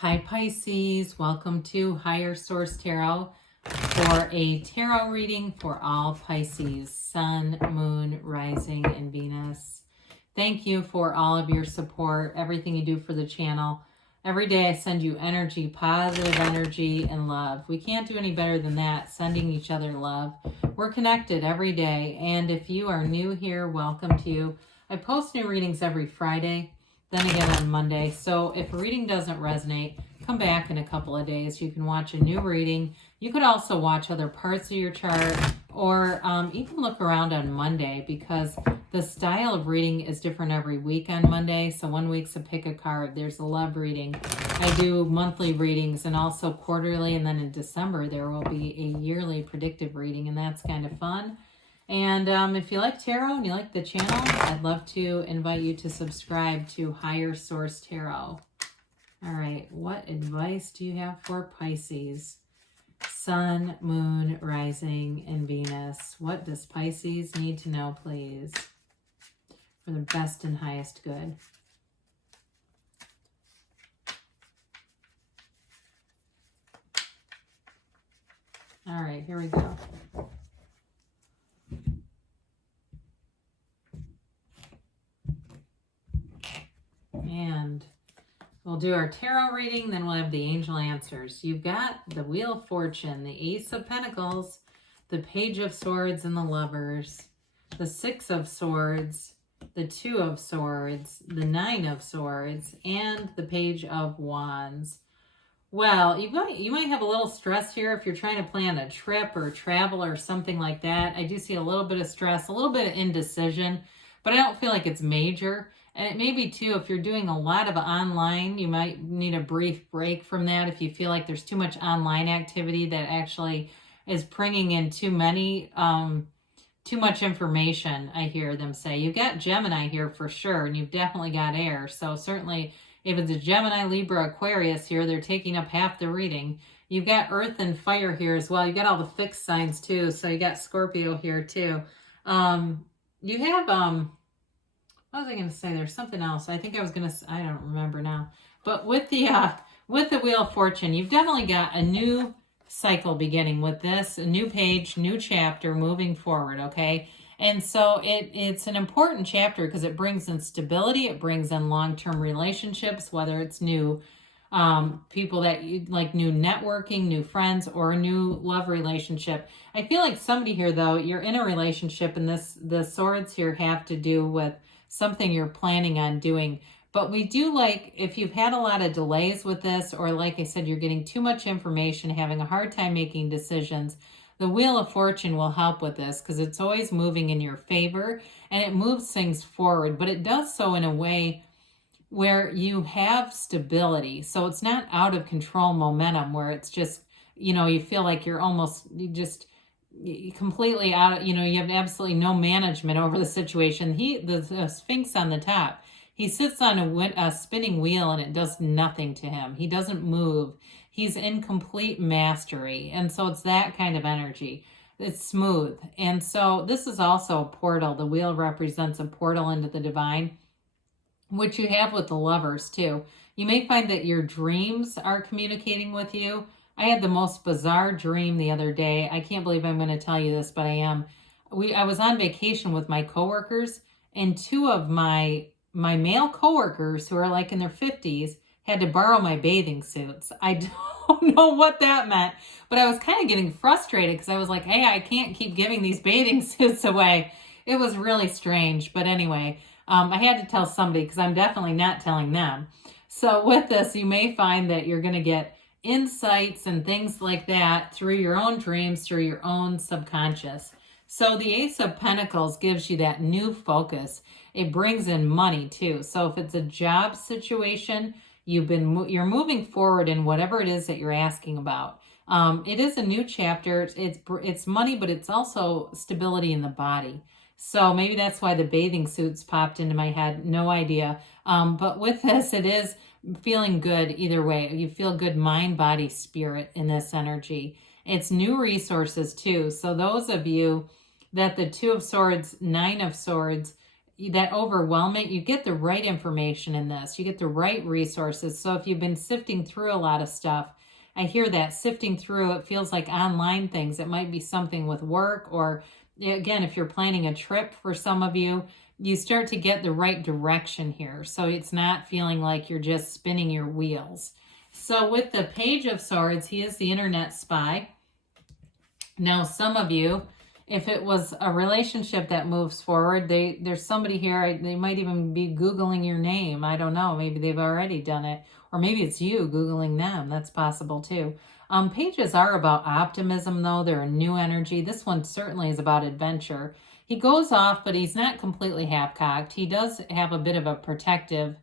Hi Pisces, welcome to Higher Source Tarot for a tarot reading for all Pisces, Sun, Moon, Rising, and Venus. Thank you for all of your support, everything you do for the channel. Every day I send you energy, positive energy, and love. We can't do any better than that, sending each other love. We're connected every day, and if you are new here, welcome to you. I post new readings every Friday, then again on Monday. So if a reading doesn't resonate, come back in a couple of days. You can watch a new reading. You could also watch other parts of your chart, or even look around on Monday, because the style of reading is different every week on Monday. So one week's a pick a card. There's a love reading. I do monthly readings and also quarterly. And then in December, there will be a yearly predictive reading, and that's kind of fun. And if you like tarot and you like the channel, I'd love to invite you to subscribe to Higher Source Tarot. All right, what advice do you have for Pisces? Sun, Moon, Rising, and Venus. What does Pisces need to know, please, for the best and highest good? All right, here we go. And we'll do our tarot reading, then we'll have the angel answers. You've got the Wheel of Fortune, the Ace of Pentacles, the Page of Swords and the Lovers, the Six of Swords, the Two of Swords, the Nine of Swords, and the Page of Wands. Well, you might have a little stress here if you're trying to plan a trip or travel or something like that. I do see a little bit of stress, a little bit of indecision, but I don't feel like it's major. And it may be too, if you're doing a lot of online, you might need a brief break from that if you feel like there's too much online activity that actually is bringing in too much information, I hear them say. You've got Gemini here for sure, and you've definitely got air. So certainly, if it's a Gemini, Libra, Aquarius here, they're taking up half the reading. You've got Earth and Fire here as well. You got all the fixed signs too. So you got Scorpio here too. You have... what was I going to say? There's something else. I think I was going to, I don't remember now. But with the Wheel of Fortune, you've definitely got a new cycle beginning with this, a new page, new chapter moving forward, okay? And so it's an important chapter because it brings in stability. It brings in long-term relationships, whether it's new people that you like, new networking, new friends, or a new love relationship. I feel like somebody here, though, you're in a relationship, and the swords here have to do with something you're planning on doing. But we do like, if you've had a lot of delays with this, or like I said, you're getting too much information, having a hard time making decisions, the Wheel of Fortune will help with this because it's always moving in your favor and it moves things forward, but it does so in a way where you have stability. So it's not out of control momentum where it's just, you feel like you're completely out of, you have absolutely no management over the situation. The Sphinx on the top, he sits on a spinning wheel and it does nothing to him. He doesn't move. He's in complete mastery. And so it's that kind of energy. It's smooth. And so this is also a portal. The wheel represents a portal into the divine, which you have with the Lovers too. You may find that your dreams are communicating with you. I had the most bizarre dream the other day. I can't believe I'm going to tell you this, but I am. I was on vacation with my coworkers, and two of my male coworkers who are like in their 50s had to borrow my bathing suits. I don't know what that meant, but I was kind of getting frustrated because I was like, hey, I can't keep giving these bathing suits away. It was really strange. But anyway, I had to tell somebody because I'm definitely not telling them. So with this, you may find that you're going to get insights and things like that through your own dreams, through your own subconscious. So the Ace of Pentacles gives you that new focus. It brings in money too. So if it's a job situation, you're moving forward in whatever it is that you're asking about. It is a new chapter. It's money, but it's also stability in the body. So maybe that's why the bathing suits popped into my head. No idea. But with this, it is feeling good either way. You feel good mind, body, spirit in this energy. It's new resources too. So those of you that the Two of Swords, Nine of Swords, that overwhelming, you get the right information in this. You get the right resources. So if you've been sifting through a lot of stuff, I hear that sifting through, it feels like online things. It might be something with work, or again, if you're planning a trip for some of you, you start to get the right direction here. So it's not feeling like you're just spinning your wheels. So with the Page of Swords, he is the internet spy. Now, some of you, if it was a relationship that moves forward, there's somebody here, they might even be Googling your name. I don't know. Maybe they've already done it. Or maybe it's you Googling them. That's possible too. Pages are about optimism, though. They're a new energy. This one certainly is about adventure. He goes off, but he's not completely half-cocked. He does have a bit of a protective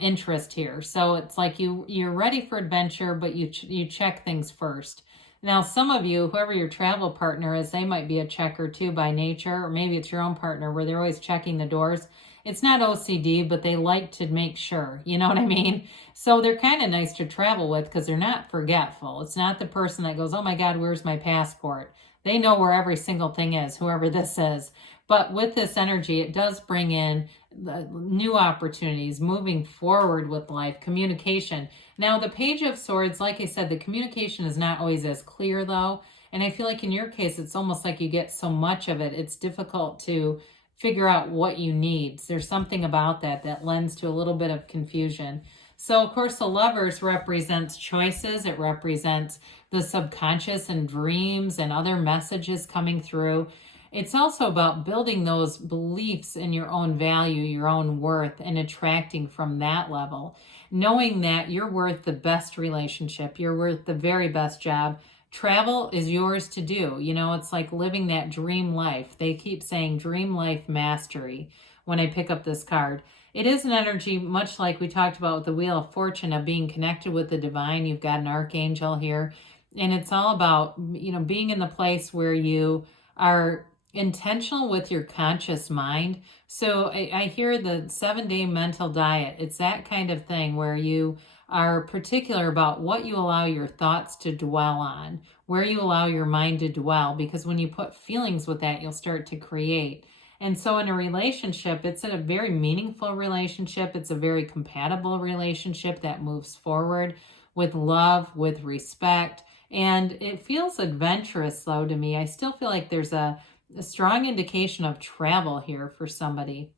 interest here. So it's like you're ready for adventure, but you check things first. Now, some of you, whoever your travel partner is, they might be a checker too by nature, or maybe it's your own partner where they're always checking the doors. It's not OCD, but they like to make sure, you know what I mean? So they're kind of nice to travel with because they're not forgetful. It's not the person that goes, oh my God, where's my passport? They know where every single thing is, whoever this is. But with this energy, it does bring in new opportunities, moving forward with life, communication. Now, the Page of Swords, like I said, the communication is not always as clear, though. And I feel like in your case, it's almost like you get so much of it, it's difficult to figure out what you need. There's something about that lends to a little bit of confusion. So, of course, the Lovers represents choices. It represents the subconscious and dreams and other messages coming through. It's also about building those beliefs in your own value, your own worth, and attracting from that level. Knowing that you're worth the best relationship, you're worth the very best job. Travel is yours to do. You know, it's like living that dream life. They keep saying dream life mastery when I pick up this card. It is an energy much like we talked about with the Wheel of Fortune, of being connected with the divine. You've got an archangel here. And it's all about, you know, being in the place where you are intentional with your conscious mind. So I hear the 7-day mental diet. It's that kind of thing where you are particular about what you allow your thoughts to dwell on, where you allow your mind to dwell, because when you put feelings with that, you'll start to create. And so in a relationship, it's a very meaningful relationship. It's a very compatible relationship that moves forward with love, with respect. And it feels adventurous, though, to me. I still feel like there's a strong indication of travel here for somebody.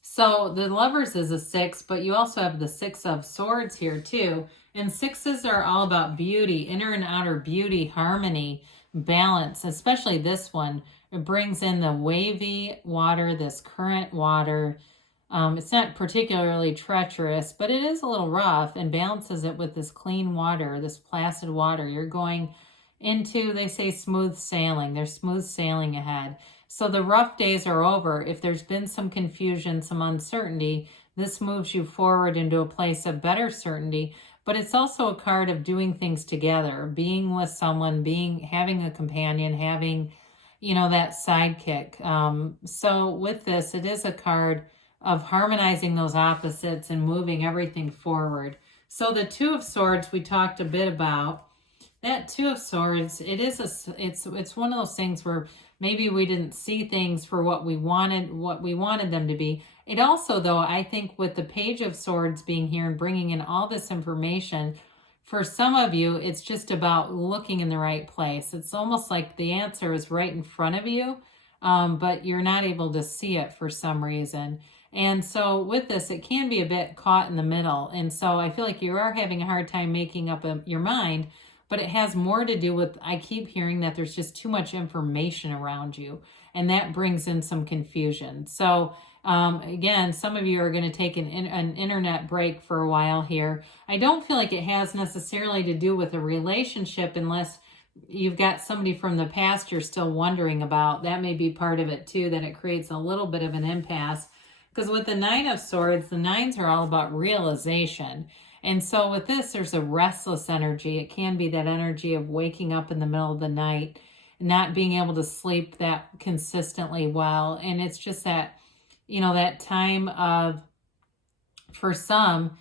So the Lovers is a 6, but you also have the 6 of Swords here too. And 6s are all about beauty, inner and outer beauty, harmony, balance, especially this one. It brings in the wavy water, this current water. It's not particularly treacherous, but it is a little rough, and balances it with this clean water, this placid water. You're going into, they say, smooth sailing. There's smooth sailing ahead. So the rough days are over. If there's been some confusion, some uncertainty, this moves you forward into a place of better certainty. But it's also a card of doing things together, being with someone, having a companion, having, you know, that sidekick. So with this, it is a card of harmonizing those opposites and moving everything forward. So the 2 of Swords we talked a bit about. That 2 of Swords, it's one of those things where maybe we didn't see things for what we wanted them to be. It also, though, I think with the Page of Swords being here and bringing in all this information, for some of you, it's just about looking in the right place. It's almost like the answer is right in front of you, but you're not able to see it for some reason. And so with this, it can be a bit caught in the middle. And so I feel like you are having a hard time making up your mind. But it has more to do with, I keep hearing that there's just too much information around you, and that brings in some confusion. So again, some of you are going to take an internet break for a while here. I don't feel like it has necessarily to do with a relationship unless you've got somebody from the past you're still wondering about. That may be part of it too, that it creates a little bit of an impasse. Because with the 9 of Swords, the 9s are all about realization. And so with this, there's a restless energy. It can be that energy of waking up in the middle of the night, not being able to sleep that consistently well. And it's just that, you know, that time of, for some,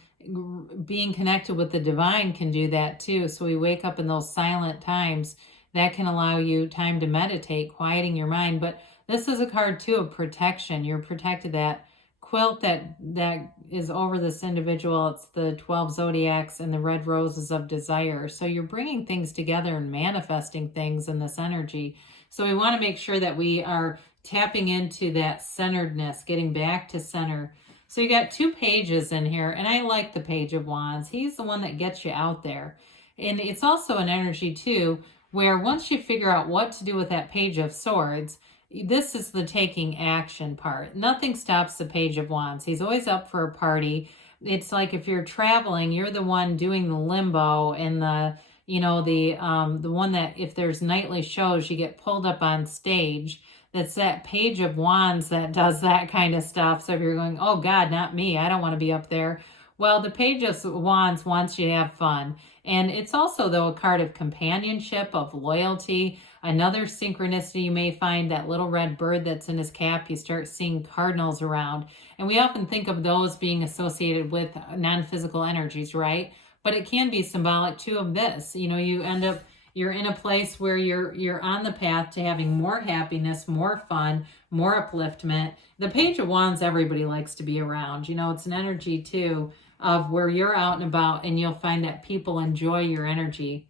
being connected with the divine can do that too. So we wake up in those silent times. That can allow you time to meditate, quieting your mind. But This is a card too of protection. You're protected. That quilt that is over this individual, it's the 12 zodiacs and the red roses of desire. So you're bringing things together and manifesting things in this energy. So we want to make sure that we are tapping into that centeredness, getting back to center. So you got 2 pages in here, and I like the Page of Wands. He's the one that gets you out there. And it's also an energy too, where once you figure out what to do with that Page of Swords, this is the taking action part. Nothing stops the Page of Wands. He's always up for a party. It's like if you're traveling, you're the one doing the limbo and the one that if there's nightly shows, you get pulled up on stage. That's that Page of Wands that does that kind of stuff. So if you're going, oh God, not me, I don't want to be up there. Well, the Page of Wands wants you to have fun. And it's also, though, a card of companionship, of loyalty. Another synchronicity you may find, that little red bird that's in his cap, you start seeing cardinals around. And we often think of those being associated with non-physical energies, right? But it can be symbolic too of this. You know, you're in a place where you're on the path to having more happiness, more fun, more upliftment. The Page of Wands, everybody likes to be around. You know, it's an energy too of where you're out and about, and you'll find that people enjoy your energy.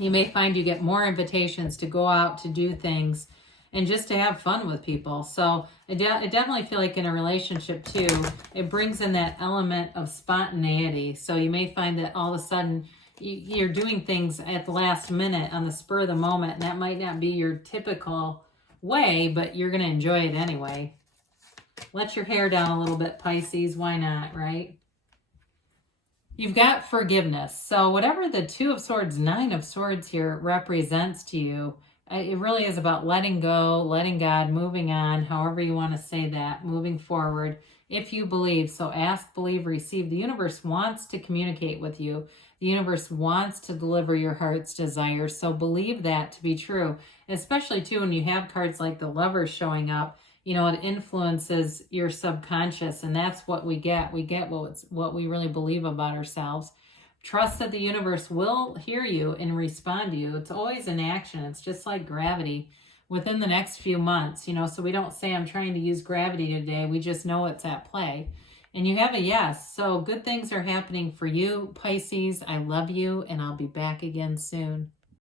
You may find you get more invitations to go out to do things and just to have fun with people. So I definitely feel like in a relationship too, it brings in that element of spontaneity. So you may find that all of a sudden you're doing things at the last minute on the spur of the moment, and that might not be your typical way, but you're going to enjoy it anyway. Let your hair down a little bit, Pisces. Why not, right? You've got forgiveness. So whatever the 2 of Swords, 9 of Swords here represents to you, it really is about letting go, letting God, moving on, however you want to say that, moving forward, if you believe. So ask, believe, receive. The universe wants to communicate with you. The universe wants to deliver your heart's desires. So believe that to be true, especially too when you have cards like the Lovers showing up. You know, it influences your subconscious, and that's what we get. We get what we really believe about ourselves. Trust that the universe will hear you and respond to you. It's always in action. It's just like gravity within the next few months, you know, so we don't say I'm trying to use gravity today. We just know it's at play. And you have a yes. So good things are happening for you, Pisces. I love you, and I'll be back again soon.